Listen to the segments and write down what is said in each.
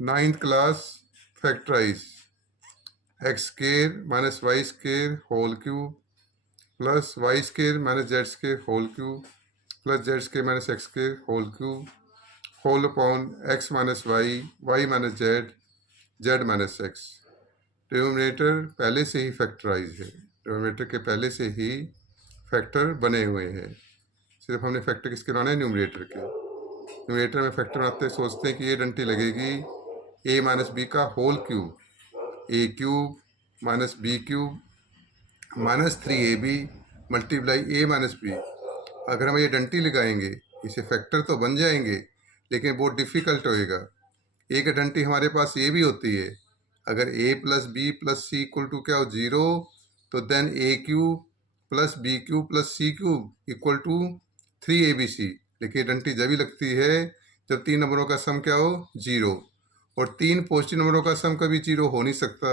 Ninth class factorise x square minus Y square whole cube plus y square minus Z square whole cube plus z square minus x square whole cube whole upon x minus y minus z minus x. Denominator पहले से ही factorise है, denominator के पहले से ही factor बने हुए हैं, सिर्फ हमने फैक्टर किसके बनाना है, न्यूमरेटर के। न्यूमरेटर में फैक्टर बनाते सोचते हैं कि ये डंटी लगेगी ए माइनस बी का whole cube, a cube minus b cube minus 3ab multiply a minus b. अगर हम ये डंटी लगाएंगे इसे फैक्टर तो बन जाएंगे लेकिन बहुत डिफ़िकल्ट होएगा। ए का डंटी हमारे पास ये भी होती है, अगर a plus B plus c equal to क्या हो 0 तो then a cube plus b cube plus c cube equal to 3abc। लेकिन डंटी जब भी लगती है जब 3 नंबरों का सम क्या हो 0, और 3 पॉजिटिव नंबरों का सम कभी 0 हो नहीं सकता,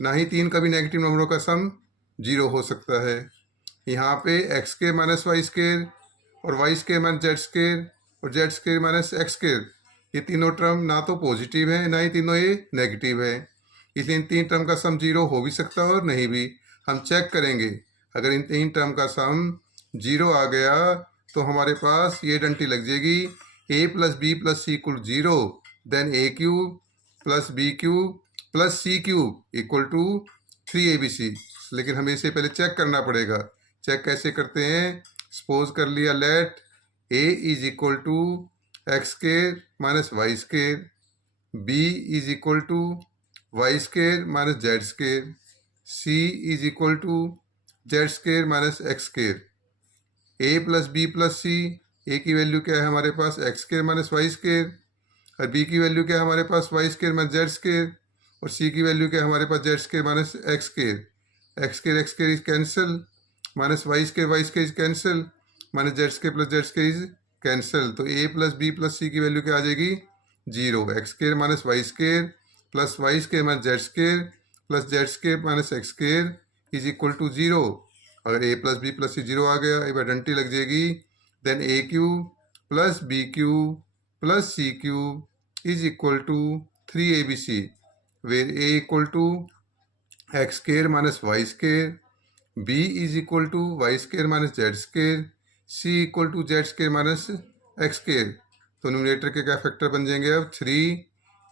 ना ही 3 कभी नेगेटिव नंबरों का सम 0 हो सकता है। यहाँ पे x square minus Y square और y square minus Z square और z square minus x square, ये तीनों टर्म ना तो पॉजिटिव है ना ही तीनों ये नेगेटिव है, इसलिए इन 3 टर्म का सम 0 हो भी सकता है और नहीं भी। हम चेक करेंगे, अगर इन 3 टर्म का सम 0 आ गया तो हमारे पास ये डंटी लग जाएगी a plus B plus c equal 0, then a cube plus b cube plus c cube equal to 3abc। लेकिन हमें इसे पहले चेक करना पड़ेगा। चेक कैसे करते हैं, सपोज कर लिया let a is equal to x square minus Y square, B is equal to Y square minus Z square, C is equal to Z square minus x square. A plus B plus C, A की value क्या है हमारे पास X square minus Y square, और B की value क्या है हमारे पास Y square minus Z square, और सी की वैल्यू क्या है हमारे पास Z square minus x square. X square is cancel, minus Y square is cancel, minus Z square plus z square is cancel. तो a plus B plus c की value क्या आ जाएगी 0। X square minus Y square plus y square minus Z square plus z square minus x square is equal to 0। अगर a plus B plus c 0 आ गया, एक बार डंटी लग जाएगी, then a cube plus b cube plus c cube is equal to 3abc, where a equal to x square minus Y square, B is equal to Y square minus Z square, c equal to Z square minus x square. तो numerator के क्या factor बन जाएंगे अब 3,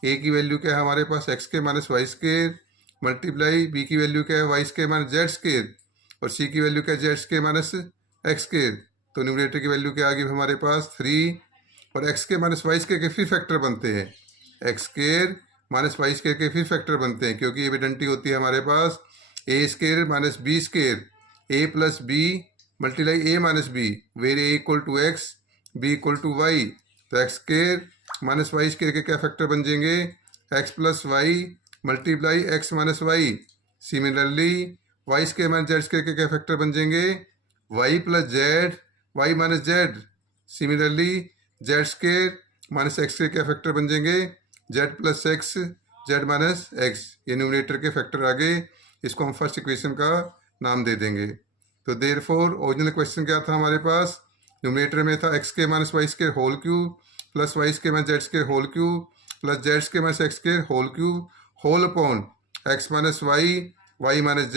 ए की value क्या है हमारे पास X square minus Y square multiply B की वैल्यू क्या है Y square minus Z square और सी की वैल्यू क्या है Z square minus x square. तो न्यूमरेटर की वैल्यू क्या आ गई हमारे पास 3, और x square minus Y square के फिर फैक्टर बनते हैं, x square minus Y square के फिर फैक्टर बनते हैं, क्योंकि ये आइडेंटिटी होती है हमारे पास a square minus b square, A plus b multiply a minus b, where a equal to x b equal to y. तो x square minus Y square के क्या फैक्टर बन जाएंगे, x plus y multiply x minus y. Similarly y square minus Z square के क्या factor बन जाएंगे, y plus z y minus z. Similarly z square minus x के क्या फैक्टर बन जाएंगे, Z plus x z minus x. ये numerator के फैक्टर आ गए, इसको हम फर्स्ट इक्वेशन का नाम दे देंगे। तो देयरफॉर ओरिजिनल क्वेश्चन क्या था हमारे पास, न्यूमरेटर में था एक्स के minus Y square whole cube plus y square minus Z square whole cube plus z square minus x square whole cube whole upon x minus y minus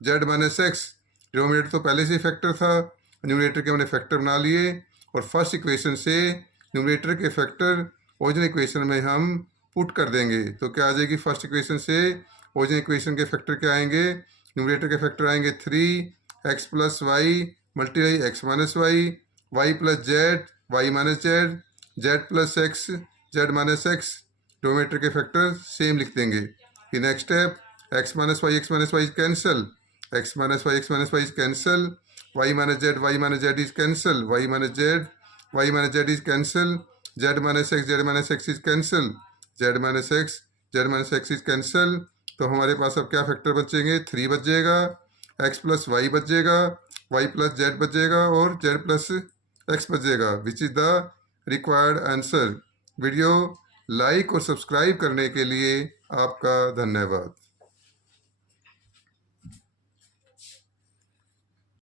z minus x. Denominator तो पहले से ही factor था, numerator के हमने factor बना लिए और first equation से न्यूमरेटर के फैक्टर ओरिजिनल इक्वेशन में हम पुट कर देंगे। तो क्या आ जाएगी, फर्स्ट इक्वेशन से ओरिजिनल इक्वेशन के फैक्टर क्या आएंगे, न्यूमरेटर के फैक्टर आएंगे 3 x plus y multiply x minus y plus z y minus z plus x z minus x. Denominator के फैक्टर सेम लिख देंगे। फिर next step x minus y cancel, x minus y cancel, y minus z is cancel, y minus z is cancel, z minus x is cancel, z minus x is cancel. तो हमारे पास अब क्या factor बचेंगे, 3 बच जाएगा, x plus Y बच जाएगा, Y plus Z बच जाएगा और जेड प्लस एक्स बच जाएगा, which is the required answer. Video like और सब्सक्राइब करने के लिए आपका धन्यवाद।